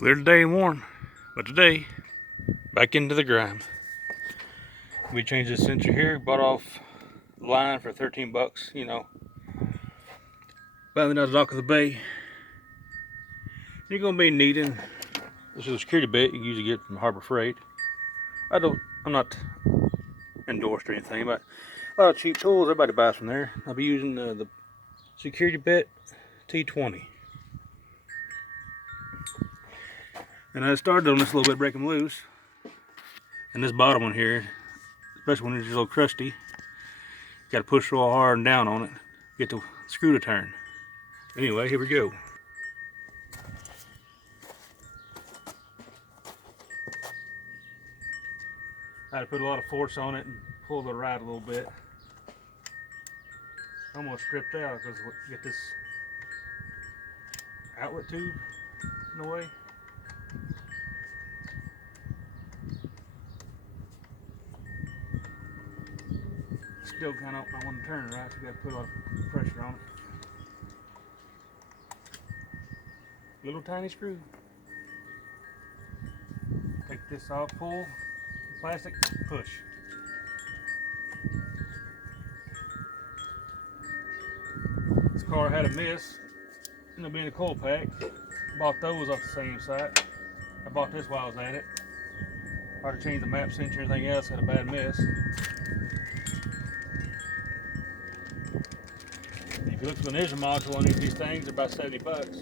Clear today and warm, but today, back into the grime. We changed this sensor here, bought off the line for 13 bucks, you know. Finally out of the dock of the bay. You're gonna be needing, this is a security bit you can usually get from Harbor Freight. I'm not endorsed or anything, but a lot of cheap tools, everybody buys from there. I'll be using the security bit T20. And I started on this a little bit, break them loose. And this bottom one here, especially when it's just a little crusty, you gotta push real hard and down on it, get the screw to turn. Anyway, here we go. I had to put a lot of force on it and pull the ride a little bit. Almost stripped out because you get this outlet tube in the way. Still kind of don't want to turn right, so you got to put a lot of pressure on it. Little tiny screw. Take this off, pull, plastic, push. This car had a miss, ended up being a coil pack. Bought those off the same site. I bought this while I was at it. Hard to change the map sensor and everything else, had a bad miss. If you look for the Lesabre module on these things, they're about 70 bucks.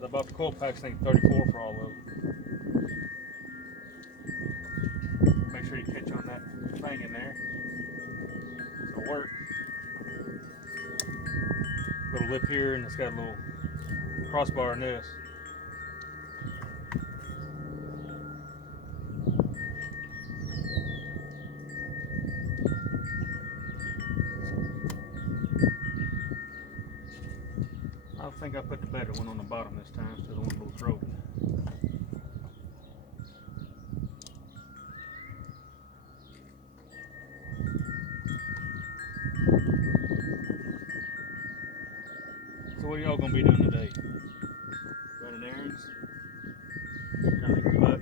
I bought the coil packs, I think 34 for all of them. Make sure you catch on that thing in there. It'll work. Little lip here, and it's got a little crossbar in this. I think I put the better one on the bottom this time, so the one a little throated. So what are y'all gonna be doing today? Running errands? Trying to keep up?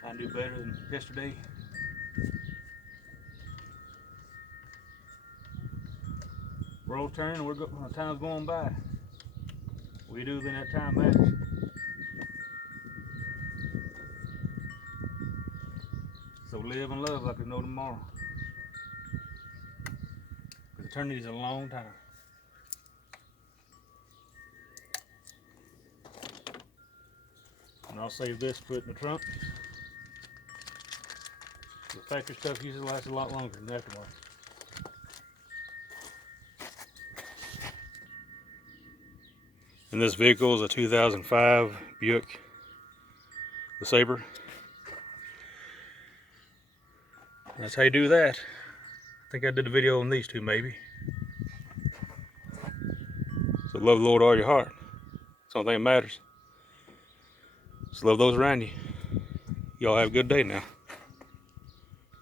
Trying to do better than yesterday? World's turning, time's going by. We do then that time matters. So live and love like there's no tomorrow. Because eternity's a long time. And I'll save this, put it in the trunk. The factory stuff usually lasts a lot longer than the aftermarket. And this vehicle is a 2005 Buick Lesabre. That's how you do that. I think I did a video on these two maybe. So love the Lord with all your heart. That's the only thing that matters. Just love those around you. Y'all have a good day now.